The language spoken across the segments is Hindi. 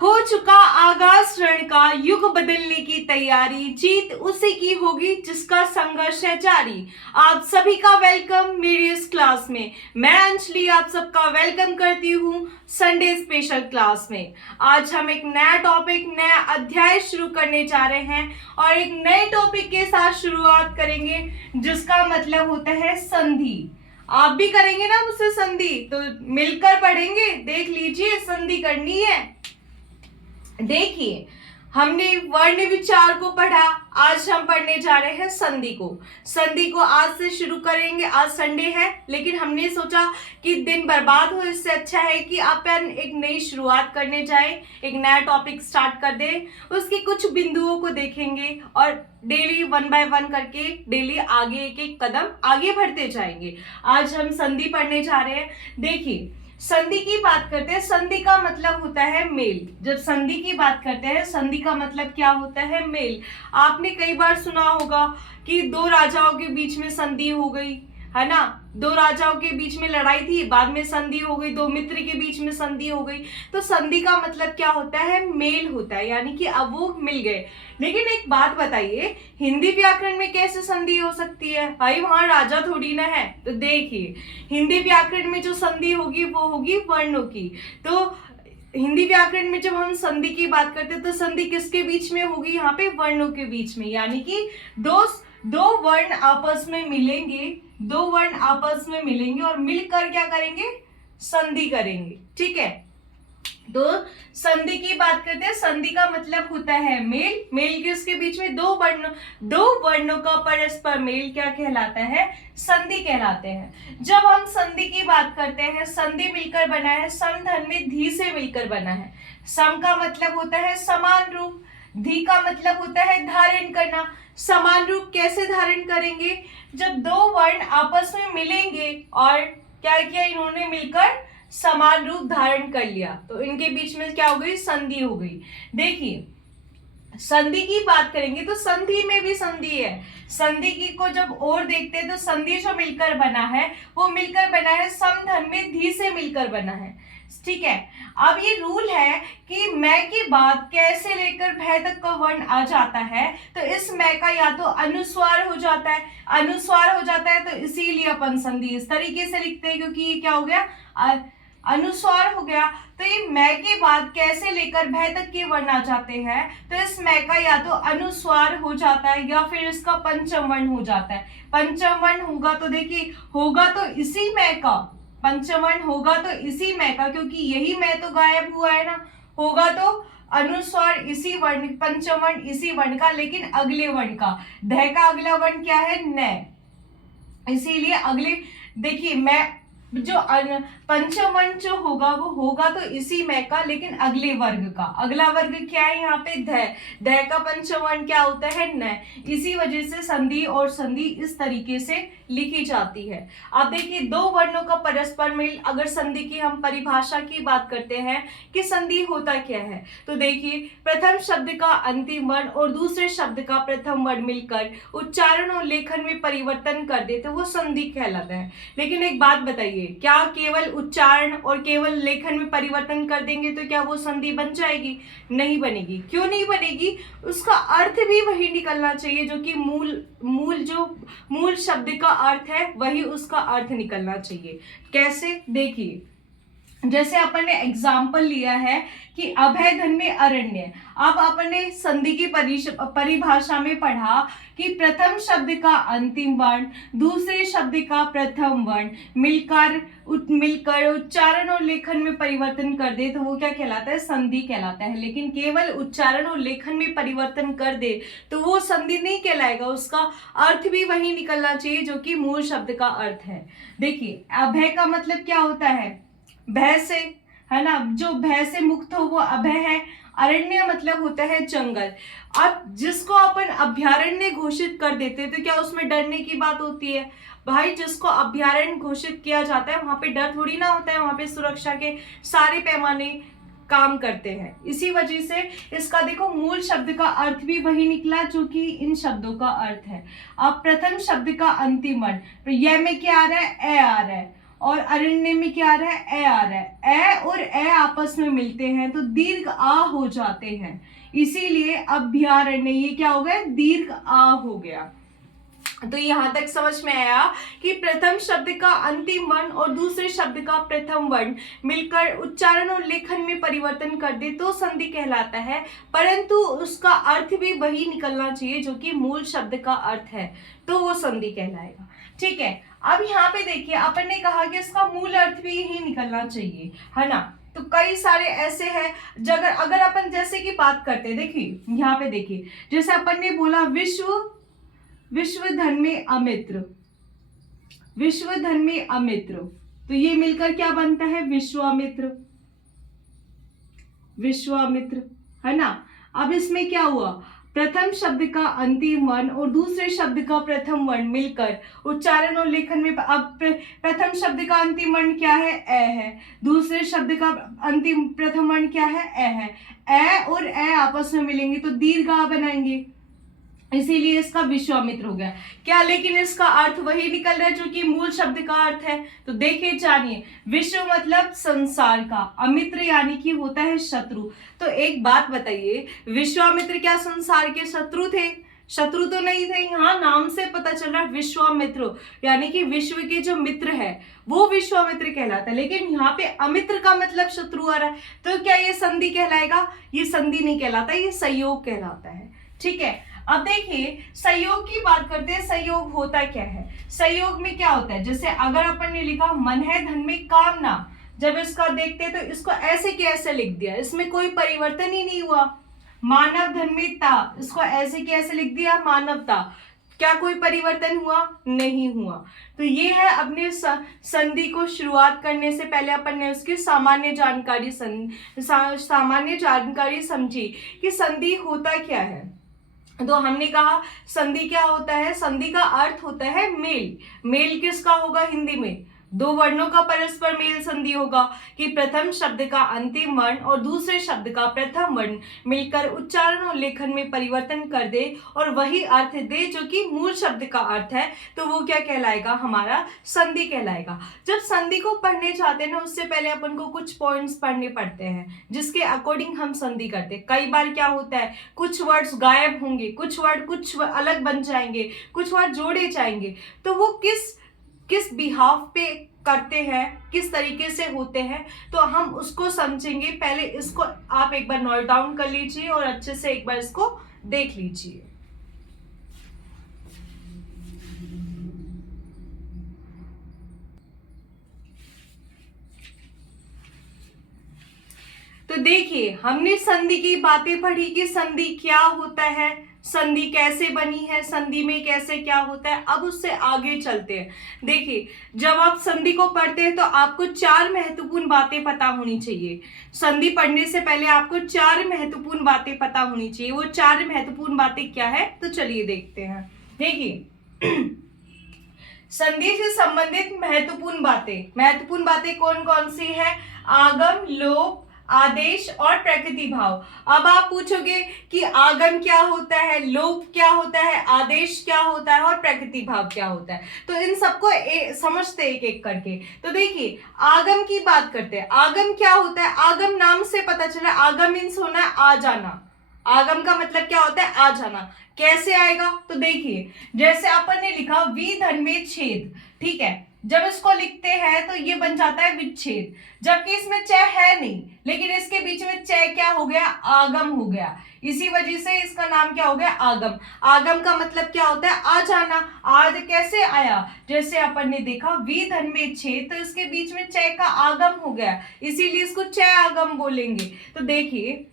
हो चुका आगाज रण का, युग बदलने की तैयारी, जीत उसी की होगी जिसका संघर्ष है जारी। आप सभी का वेलकम मेरी इस क्लास में। मैं अंजलि आप सबका वेलकम करती हूँ संडे स्पेशल क्लास में। आज हम एक नया टॉपिक, नया अध्याय शुरू करने जा रहे हैं और एक नए टॉपिक के साथ शुरुआत करेंगे जिसका मतलब होता है संधि। आप भी करेंगे ना मुझसे संधि, तो मिलकर पढ़ेंगे। देख लीजिए, संधि करनी है। देखिए, हमने वर्ण विचार को पढ़ा, आज हम पढ़ने जा रहे हैं संधि को। संधि को आज से शुरू करेंगे। आज संडे है, लेकिन हमने सोचा कि दिन बर्बाद हो इससे अच्छा है कि अपन एक नई शुरुआत करने जाएं, एक नया टॉपिक स्टार्ट कर दें, उसके कुछ बिंदुओं को देखेंगे और डेली 1 बाय 1 करके डेली आगे एक एक कदम आगे बढ़ते जाएंगे। आज हम संधि पढ़ने जा रहे हैं। देखिए, संधि की बात करते हैं। संधि का मतलब होता है मेल। जब संधि की बात करते हैं, संधि का मतलब क्या होता है? मेल। आपने कई बार सुना होगा कि दो राजाओं के बीच में संधि हो गई, है ना। दो राजाओं के बीच में लड़ाई थी, बाद में संधि हो गई। दो मित्र के बीच में संधि हो गई। तो संधि का मतलब क्या होता है? मेल होता है, यानी कि अब वो मिल गए। लेकिन एक बात बताइए, हिंदी व्याकरण में कैसे संधि हो सकती है? भाई वहां राजा थोड़ी ना है। तो देखिए, हिंदी व्याकरण में जो संधि होगी वो होगी वर्णों की। तो हिंदी व्याकरण में जब हम संधि की बात करते हैं तो संधि किसके बीच में होगी? यहाँ पे वर्णों के बीच में, यानी कि दो वर्ण आपस में मिलेंगे, दो वर्ण आपस में मिलेंगे और मिलकर क्या करेंगे? संधि करेंगे। ठीक है, तो संधि की बात करते हैं। संधि का मतलब होता है मेल। मेल किसके बीच में? दो वर्णों का परस्पर मेल क्या कहलाता है? संधि कहलाते हैं। जब हम संधि की बात करते हैं, संधि मिलकर बना है, सम धन में धी से मिलकर बना है। सम का मतलब होता है समान रूप, धी का मतलब होता है धारण करना। समान रूप कैसे धारण करेंगे? जब दो वर्ण आपस में मिलेंगे और क्या किया इन्होंने? मिलकर समान रूप धारण कर लिया, तो इनके बीच में क्या हो गई? संधि हो गई। देखिए, संधि की बात करेंगे तो संधि में भी संधि है। संधि की को जब और देखते हैं तो संधि जो मिलकर बना है वो मिलकर बना है सम धन में धी से मिलकर बना है। ठीक है, अब ये रूल है कि मैं के बाद कैसे लेकर भय तक का वर्ण आ जाता है, तो इस मैं का या तो अनुस्वार हो जाता है। अनुस्वार हो जाता है तो इसीलिए अपन संधि इस तरीके से लिखते हैं, क्योंकि ये क्या हो गया? अनुस्वार हो गया। तो ये मैं के बाद कैसे लेकर भय तक के वर्ण आ जाते हैं, तो इस मैं का या तो अनुस्वार हो जाता है या फिर इसका पंचम वर्ण हो जाता है। पंचम वर्ण होगा तो देखिए, होगा तो इसी मैं का, पंचम वर्ण होगा तो इसी मैं का, क्योंकि यही मैं तो गायब हुआ है ना। होगा तो अनुस्वार इसी वर्ण, पंचम वर्ण इसी वर्ण का, लेकिन अगले वर्ण का। ध का अगला वर्ण क्या है? न। इसीलिए अगले, देखिए, मैं जो पंचम वर्ण जो होगा वो होगा तो इसी मैं का, लेकिन अगले वर्ग का। अगला वर्ग क्या है? यहाँ पे ध। ध का पंचम वर्ण क्या होता है? न। इसी वजह से संधि और संधि इस तरीके से लिखी जाती है। अब देखिए, दो वर्णों का परस्पर मेल। अगर संधि की हम परिभाषा की बात करते हैं कि संधि होता क्या है, तो देखिए, प्रथम शब्द का अंतिम वर्ण और दूसरे शब्द का प्रथम वर्ण मिलकर उच्चारण और लेखन में परिवर्तन कर दे तो वो संधि कहलाता है। लेकिन एक बात बताइए, क्या केवल उच्चारण और केवल लेखन में परिवर्तन कर देंगे तो क्या वो संधि बन जाएगी? नहीं बनेगी। क्यों नहीं बनेगी? उसका अर्थ भी वही निकलना चाहिए, जो कि मूल शब्द का अर्थ है वही उसका अर्थ निकलना चाहिए। कैसे? देखिए, जैसे अपन ने एग्जाम्पल लिया है कि अभय धन में अरण्य। अब अपन ने संधि की परिभाषा में पढ़ा कि प्रथम शब्द का अंतिम वर्ण दूसरे शब्द का प्रथम वर्ण मिलकर उच्चारण और लेखन में परिवर्तन कर दे तो वो क्या कहलाता है? संधि कहलाता है। लेकिन केवल उच्चारण और लेखन में परिवर्तन कर दे तो वो संधि नहीं कहलाएगा, उसका अर्थ भी वही निकलना चाहिए जो कि मूल शब्द का अर्थ है। देखिए, अभय का मतलब क्या होता है? भय से, है ना। जो भय से मुक्त हो वो अभय है। अरण्य मतलब होता है जंगल। अब जिसको अपन अभयारण्य घोषित कर देते हैं तो क्या उसमें डरने की बात होती है? भाई, जिसको अभयारण्य घोषित किया जाता है वहां पे डर थोड़ी ना होता है, वहां पे सुरक्षा के सारे पैमाने काम करते हैं। इसी वजह से इसका देखो, मूल शब्द का अर्थ भी वही निकला जो कि इन शब्दों का अर्थ है। अब प्रथम शब्द का अंतिम वर्ण, तो य में क्या आ रहा है? ए आ रहा है। और अरण्य में क्या आ रहा है, ए आ रहा है। ए और ए आपस में मिलते हैं तो दीर्घ आ हो जाते हैं, इसीलिए अभ्यारण्य, ये क्या हो गया, दीर्घ आ हो गया। तो यहां तक समझ में आया कि प्रथम शब्द का अंतिम वर्ण और दूसरे शब्द का प्रथम वर्ण मिलकर उच्चारण और लेखन में परिवर्तन कर दे तो संधि कहलाता है, परंतु उसका अर्थ भी वही निकलना चाहिए जो कि मूल शब्द का अर्थ है, तो वो संधि कहलाएगा। ठीक है, अब यहाँ पे देखिए अपन ने कहा कि इसका मूल अर्थ भी यही निकलना चाहिए, है ना। तो कई सारे ऐसे हैं जगह, अगर अपन जैसे की बात करते हैं, देखिए यहाँ पे देखिए, जैसे अपन ने बोला विश्व धन में अमित्र, विश्व धन में अमित्र, तो ये मिलकर क्या बनता है, विश्वामित्र, विश्वामित्र, है ना। अब इसमें क्या हुआ, प्रथम शब्द का अंतिम वर्ण और दूसरे शब्द का प्रथम वर्ण मिलकर उच्चारण और लेखन में, अब प्रथम शब्द का अंतिम वर्ण क्या है, ए है, दूसरे शब्द का अंतिम प्रथम वर्ण क्या है, ए है। ए और ए आपस में मिलेंगे तो दीर्घ आ बनाएंगे, इसीलिए इसका विश्वामित्र हो गया। क्या लेकिन इसका अर्थ वही निकल रहा है जो कि मूल शब्द का अर्थ है। तो देखिए जानिए, विश्व मतलब संसार का, अमित्र यानी कि होता है शत्रु। तो एक बात बताइए, विश्वामित्र क्या संसार के शत्रु थे? शत्रु तो नहीं थे, यहाँ नाम से पता चल रहा है विश्वामित्र, यानी कि विश्व के जो मित्र है वो विश्वामित्र कहलाता है, लेकिन यहाँ पे अमित्र का मतलब शत्रु आ रहा है, तो क्या ये संधि कहलाएगा? ये संधि नहीं कहलाता, ये संयोग कहलाता है। ठीक है, अब देखिए संयोग की बात करते हैं। संयोग होता क्या है? संयोग में क्या होता है, जैसे अगर अपन ने लिखा मन है धन में कामना, जब इसका देखते हैं तो इसको ऐसे के ऐसे लिख दिया, इसमें कोई परिवर्तन ही नहीं हुआ। मानव धन में ता, इसको ऐसे के ऐसे लिख दिया मानवता, क्या कोई परिवर्तन हुआ? नहीं हुआ। तो ये है अपने संधि को शुरुआत करने से पहले अपन ने उसकी सामान्य जानकारी समझी कि संधि होता क्या है। तो हमने कहा संधि क्या होता है, संधि का अर्थ होता है मेल। मेल किसका होगा हिंदी में? दो वर्णों का परस्पर मेल संधि होगा कि प्रथम शब्द का अंतिम वर्ण और दूसरे शब्द का प्रथम वर्ण मिलकर उच्चारण और लेखन में परिवर्तन कर दे और वही अर्थ दे जो कि मूल शब्द का अर्थ है, तो वो क्या कहलाएगा? हमारा संधि कहलाएगा। जब संधि को पढ़ने जाते हैं ना, उससे पहले अपन को कुछ पॉइंट्स पढ़ने पड़ते हैं जिसके अकॉर्डिंग हम संधि करते हैं। कई बार क्या होता है, कुछ वर्ड्स गायब होंगे, कुछ वर्ड कुछ अलग बन जाएंगे, कुछ वर्ड जोड़े जाएंगे, तो वो किस बिहाफ पे करते हैं, किस तरीके से होते हैं, तो हम उसको समझेंगे। पहले इसको आप एक बार नोट डाउन कर लीजिए और अच्छे से एक बार इसको देख लीजिए। तो देखिए हमने संधि की बातें पढ़ी कि संधि क्या होता है, संधि कैसे बनी है, संधि में कैसे क्या होता है। अब उससे आगे चलते हैं। देखिए जब आप संधि को पढ़ते हैं तो आपको 4 महत्वपूर्ण बातें पता होनी चाहिए। संधि पढ़ने से पहले आपको 4 महत्वपूर्ण बातें पता होनी चाहिए। वो 4 महत्वपूर्ण बातें क्या है, तो चलिए देखते हैं। देखिए संधि से संबंधित महत्वपूर्ण बातें कौन कौन सी है? आगम, लोप, आदेश और प्रकृति भाव। अब आप पूछोगे कि आगम क्या होता है, लोप क्या होता है, आदेश क्या होता है और प्रकृति भाव क्या होता है, तो इन सबको समझते एक एक करके। तो देखिए आगम की बात करते हैं। आगम क्या होता है? आगम नाम से पता चला, आगम मीन्स होना है आ जाना। आगम का मतलब क्या होता है? आ जाना। कैसे आएगा? तो देखिए जैसे अपन ने लिखा वि धन में छेद, ठीक है, जब इसको लिखते हैं तो ये बन जाता है विच्छेद, जबकि इसमें च है नहीं, लेकिन इसके बीच में च क्या हो गया? आगम हो गया। इसी वजह से इसका नाम क्या हो गया? आगम। आगम का मतलब क्या होता है? आ जाना। आज कैसे आया? जैसे अपन ने देखा वि धन में छेद, तो इसके बीच में च का आगम हो गया, इसीलिए इसको च आगम बोलेंगे। तो देखिए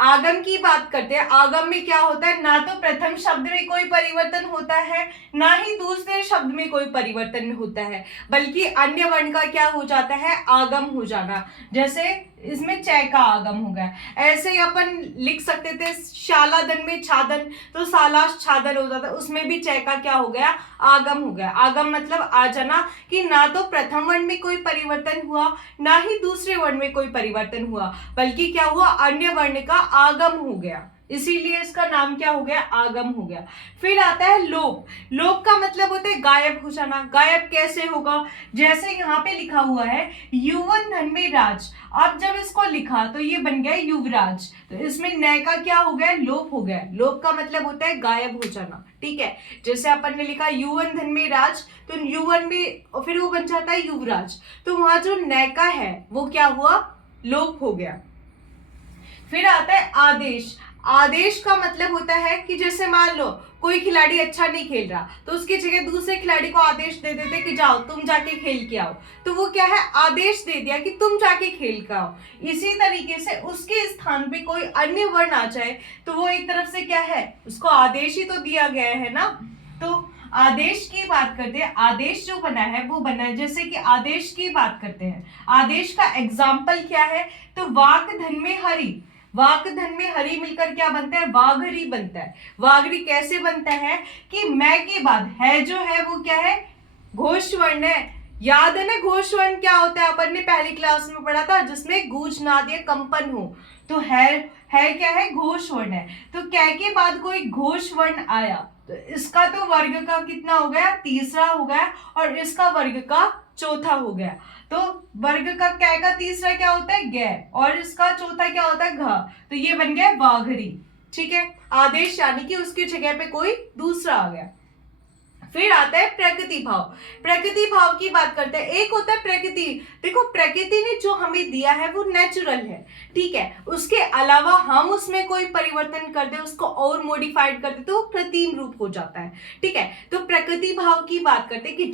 आगम की बात करते हैं। आगम में क्या होता है? ना तो प्रथम शब्द में कोई परिवर्तन होता है, ना ही दूसरे शब्द में कोई परिवर्तन होता है, बल्कि अन्य वर्ण का क्या हो जाता है? आगम हो जाना। जैसे इसमें च का आगम हो गया। ऐसे ही अपन लिख सकते थे शाला धन में छादन, तो सालाश छादन हो जाता, उसमें भी च का क्या हो गया? आगम हो गया। आगम मतलब आ जाना, कि ना तो प्रथम वर्ण में कोई परिवर्तन हुआ, ना ही दूसरे वर्ण में कोई परिवर्तन हुआ, बल्कि क्या हुआ? अन्य वर्ण का आगम हो गया। इसीलिए इसका नाम क्या हो गया, आगम हो गया। फिर आता है लोप। लोप का मतलब होता है गायब हो जाना। गायब कैसे होगा, जैसे यहाँ पे लिखा हुआ है युवन धन में राज, अब जब इसको लिखा तो ये बन गया युवराज, तो इसमें नय का क्या हो गया, लोप हो गया। लोप का मतलब होता है गायब हो जाना, ठीक है। जैसे अपन ने लिखा युवन धन में राज, तो युवन में फिर वो बन जाता है युवराज, तो वहां जो नय का है वो क्या हुआ, लोप हो गया। फिर आता है आदेश। आदेश का मतलब होता है कि जैसे मान लो कोई खिलाड़ी अच्छा नहीं खेल रहा, तो उसकी जगह दूसरे खिलाड़ी को आदेश दे देते कि जाओ तुम जाके खेल के आओ, तो वो क्या है, आदेश दे दिया कि तुम जाके खेल के आओ। इसी तरीके से उसके स्थान पे कोई अन्य वर्ण आ जाए तो वो एक तरफ से क्या है, उसको आदेश ही तो दिया गया है ना। तो आदेश की बात करते हैं, आदेश जो बना है वो बना है, जैसे कि आदेश की बात करते हैं, आदेश का एग्जाम्पल क्या है, तो वाक धन में हरि, वाक धन में हरि मिलकर क्या बनता है, वाघरी बनता है। वाघरी कैसे बनता है कि मैं के बाद है जो है वो क्या है, घोष वर्ण है। याद है ना घोष वर्ण क्या होता है, अपन ने पहली क्लास में पढ़ा था, जिसमें गूंज नाद या कंपन हो, तो है क्या है, घोष वर्ण है। तो कै के बाद कोई घोष वर्ण आया तो इसका तो वर्ग का कितना हो गया, तीसरा हो गया, और इसका वर्ग का चौथा हो गया। तो वर्ग का कै का तीसरा क्या होता है, गै, और इसका चौथा क्या होता है, घ, तो ये बन गया वाघरी, ठीक है। आदेश यानी कि उसकी जगह पे कोई दूसरा आ गया। फिर आता है प्रकृति भाव। प्रकृति भाव की बात करते हैं, एक होता है प्रकृति, देखो प्रकृति ने जो हमें दिया है वो नेचुरल है, ठीक है, उसके अलावा हम उसमें कोई परिवर्तन कर दे, उसको और मॉडिफाइड कर दे तो वो कृत्रिम रूप हो जाता है, ठीक है। तो प्रकृति भाव की बात करते हैं कि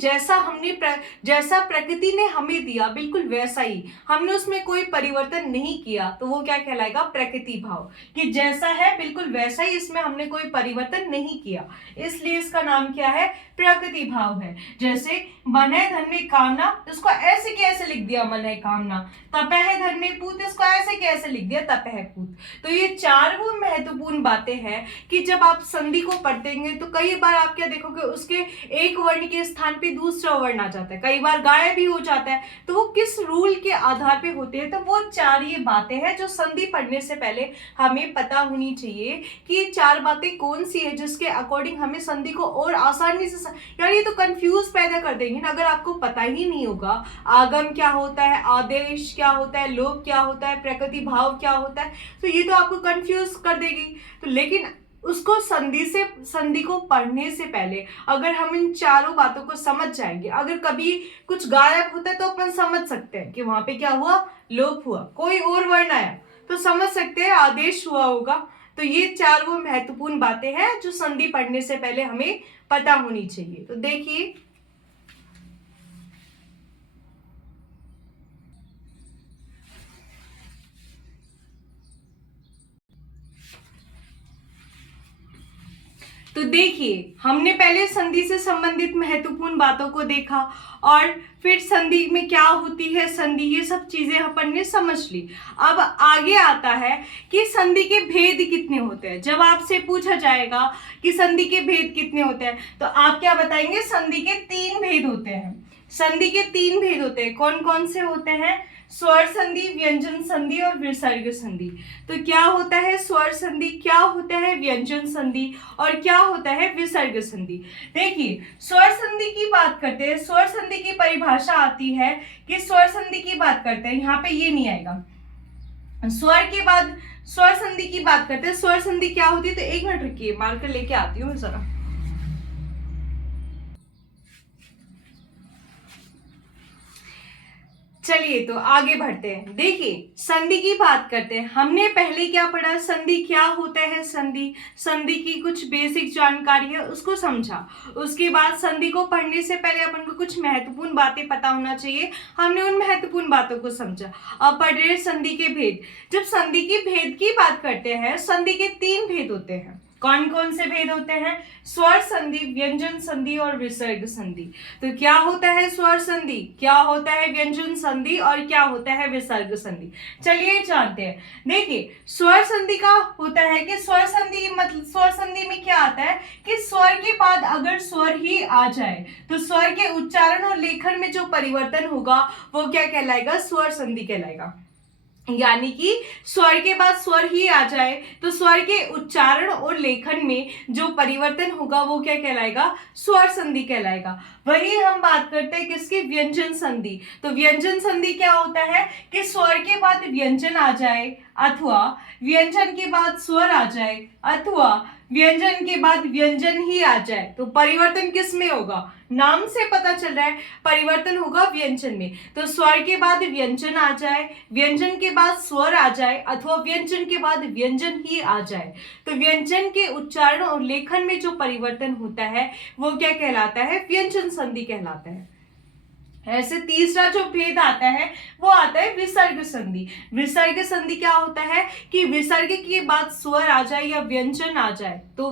जैसा प्रकृति ने हमें दिया बिल्कुल वैसा ही, हमने उसमें कोई परिवर्तन नहीं किया, तो वो क्या कहलाएगा, प्रकृति भाव, कि जैसा है बिल्कुल वैसा ही, इसमें हमने कोई परिवर्तन नहीं किया, इसलिए इसका नाम क्या है, प्रकृति भाव है। जैसे मन है धन में कामना, इसको ऐसे कैसे लिख दिया, मन है कामना। तप है धन में पूत, इसको ऐसे कैसे लिख दिया, तप है पूत। तो ये चार वो महत्वपूर्ण बातें हैं कि जब आप संधि को पढ़तेंगे तो कई बार आप क्या देखोगे, उसके एक वर्ण के स्थान पे दूसरा वर्ण आ जाता है, कई बार गायब भी हो जाता है, तो वो किस रूल के आधार पे होते हैं। तो वो चार ये बातें हैं जो संधि पढ़ने से पहले हमें पता होनी चाहिए कि ये चार बातें कौन सी है, जिसके अकॉर्डिंग हमें संधि को और आसानी से, यार ये तो कंफ्यूज पैदा कर देंगे ना अगर आपको पता ही नहीं होगा आगम क्या होता है, आदेश क्या होता है, लोप क्या होता है, प्रकृति भाव क्या होता है, तो ये तो आपको कंफ्यूज कर देगी। तो लेकिन उसको संधि को पढ़ने से पहले अगर हम इन चारों बातों को समझ जाएंगे, अगर कभी कुछ गायब होता है तो अपन समझ सकते हैं कि वहां पे क्या हुआ, लोप हुआ, कोई और वर्ण आया तो समझ सकते हैं आदेश हुआ होगा। तो ये चार वो महत्वपूर्ण बातें हैं जो संधि पढ़ने से पहले हमें पता होनी चाहिए। तो देखिए, हमने पहले संधि से संबंधित महत्वपूर्ण बातों को देखा और फिर संधि में क्या होती है संधि, ये सब चीजें अपन ने समझ ली। अब आगे आता है कि संधि के भेद कितने होते हैं। जब आपसे पूछा जाएगा कि संधि के भेद कितने होते हैं तो आप क्या बताएंगे, संधि के 3 भेद होते हैं। संधि के 3 भेद होते हैं, कौन कौन से होते हैं, स्वर संधि, व्यंजन संधि और विसर्ग संधि। तो क्या होता है स्वर संधि, क्या होता है व्यंजन संधि और क्या होता है विसर्ग संधि। देखिए स्वर संधि की बात करते हैं, स्वर संधि की परिभाषा आती है कि स्वर संधि की बात करते हैं, यहाँ पे ये नहीं आएगा, स्वर के बाद स्वर संधि की बात करते हैं। स्वर संधि क्या होती है, तो 1 मिनट रुकिए, मार्कर लेके आती हूँ जरा। चलिए तो आगे बढ़ते हैं। देखिए संधि की बात करते हैं, हमने पहले क्या पढ़ा, संधि क्या होता है, संधि की कुछ बेसिक जानकारी है उसको समझा। उसके बाद संधि को पढ़ने से पहले अपन को कुछ महत्वपूर्ण बातें पता होना चाहिए, हमने उन महत्वपूर्ण बातों को समझा। अब पढ़ रहे संधि के भेद। जब संधि की भेद की बात करते हैं, संधि के 3 भेद होते हैं। कौन कौन से भेद होते हैं, स्वर संधि, व्यंजन संधि और विसर्ग संधि। तो क्या होता है स्वर संधि, क्या होता है व्यंजन संधि और क्या होता है विसर्ग संधि, चलिए जानते हैं। देखिए स्वर संधि का होता है कि स्वर संधि मतलब, स्वर संधि में क्या आता है कि स्वर के बाद अगर स्वर ही आ जाए तो स्वर के उच्चारण और लेखन में जो परिवर्तन होगा वो क्या कहलाएगा, स्वर संधि कहलाएगा। यानी कि स्वर के बाद स्वर ही आ जाए तो स्वर के उच्चारण और लेखन में जो परिवर्तन होगा वो क्या कहलाएगा, स्वर संधि कहलाएगा। वही हम बात करते हैं किसकी, व्यंजन संधि। तो व्यंजन संधि क्या होता है कि स्वर के बाद व्यंजन आ जाए अथवा व्यंजन के बाद स्वर आ जाए अथवा व्यंजन के बाद व्यंजन ही आ जाए। तो परिवर्तन किस में होगा, नाम से पता चल रहा है परिवर्तन होगा व्यंजन में। तो स्वर के बाद व्यंजन आ जाए, व्यंजन के बाद स्वर आ जाए अथवा व्यंजन के बाद व्यंजन ही आ जाए। तो व्यंजन के उच्चारण और लेखन में जो परिवर्तन होता है वो क्या कहलाता है, व्यंजन संधि कहलाता है। ऐसे तीसरा जो भेद आता है वो आता है विसर्ग संधि। विसर्ग संधि क्या होता है कि विसर्ग के बाद स्वर आ जाए या व्यंजन आ जाए तो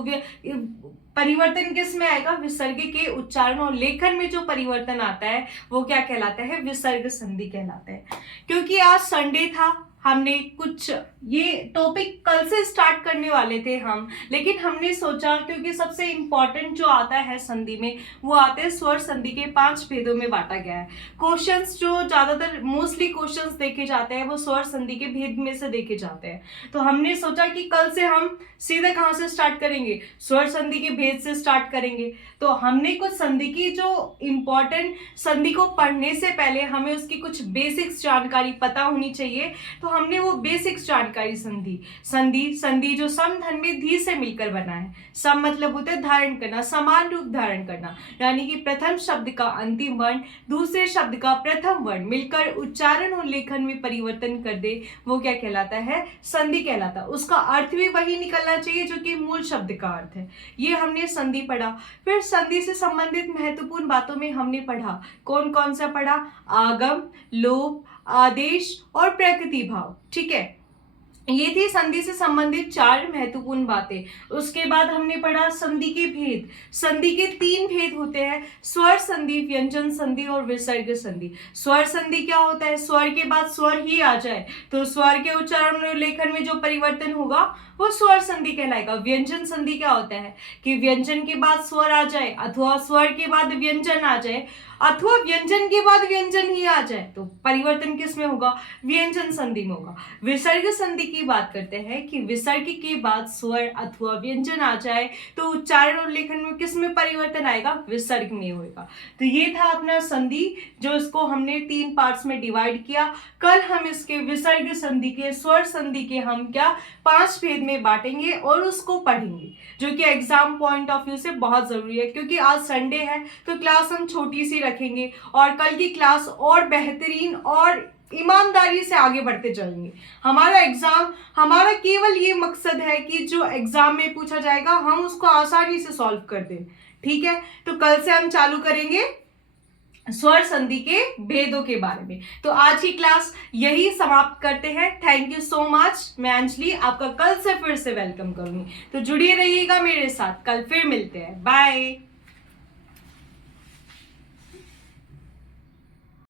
परिवर्तन किस में आएगा, विसर्ग के उच्चारण और लेखन में जो परिवर्तन आता है वो क्या कहलाता है, विसर्ग संधि कहलाता है। क्योंकि आज संडे था, हमने कुछ ये टॉपिक कल से स्टार्ट करने वाले थे हम, लेकिन हमने सोचा क्योंकि सबसे इंपॉर्टेंट जो आता है संधि में वो आते हैं स्वर संधि के 5 भेदों में बांटा गया है। क्वेश्चंस जो ज्यादातर मोस्टली क्वेश्चंस देखे जाते हैं वो स्वर संधि के भेद में से देखे जाते हैं। तो हमने सोचा कि कल से हम सीधे कहाँ से स्टार्ट करेंगे, स्वर संधि के भेद से स्टार्ट करेंगे। तो हमने कुछ संधि की जो इम्पोर्टेंट संधि को पढ़ने से पहले हमें उसकी कुछ बेसिक्स जानकारी पता होनी चाहिए। तो हमने वो बेसिक्स जानकारी संधि जो सम धन में धी से मिलकर बना है। सम मतलब होता है धारण करना, समान रूप धारण करना, यानी कि प्रथम शब्द का अंतिम वर्ण दूसरे शब्द का प्रथम वर्ण मिलकर उच्चारण और लेखन में परिवर्तन कर दे, वो क्या कहलाता है, संधि कहलाता है। उसका अर्थ भी वही निकलना चाहिए जो कि मूल शब्द का अर्थ है। ये हमने संधि पढ़ा। फिर संधि से संबंधित महत्वपूर्ण बातों में हमने पढ़ा, कौन कौन सा पढ़ा, आगम, लोप, आदेश और प्रकृति भाव। ठीक है, ये थी संधि से संबंधित 4 महत्वपूर्ण बातें। उसके बाद हमने पढ़ा संधि के भेद। संधि के 3 भेद होते हैं, स्वर संधि, व्यंजन संधि और विसर्ग संधि। स्वर संधि क्या होता है, स्वर के बाद स्वर ही आ जाए तो स्वर के उच्चारण और लेखन में जो परिवर्तन होगा वो स्वर संधि कहलाएगा। व्यंजन संधि क्या होता है कि व्यंजन के बाद स्वर आ जाए अथवा स्वर के बाद व्यंजन आ जाए अथवा व्यंजन के बाद व्यंजन ही आ जाए तो परिवर्तन किस में होगा, व्यंजन संधि में होगा। विसर्ग संधि की बात करते हैं कि विसर्ग के बाद स्वर अथवा व्यंजन आ जाए तो उच्चारण और लेखन में किस में परिवर्तन आएगा, विसर्ग में होगा। तो ये था अपना संधि जो इसको हमने 3 पार्ट्स में डिवाइड किया। कल हम इसके विसर्ग संधि के, स्वर संधि के हम क्या 5 भेद में बांटेंगे और उसको पढ़ेंगे, जो कि एग्जाम पॉइंट ऑफ व्यू से बहुत जरूरी है। क्योंकि आज संडे है तो क्लास हम छोटी सी रखेंगे और कल की क्लास और बेहतरीन और ईमानदारी से आगे बढ़ते चलेंगे। हमारा केवल ये मकसद है कि जो एग्जाम में पूछा जाएगा हम उसको आसानी से सॉल्व कर दें। ठीक है, तो कल से हम चालू करेंगे स्वर संधि के भेदों के बारे में। तो आज की क्लास यही समाप्त करते हैं। Thank you so much. मैं अंजलि आपका कल से फिर से वेलकम करूंगी, तो जुड़िए रहिएगा मेरे साथ। कल फिर मिलते हैं। बाय।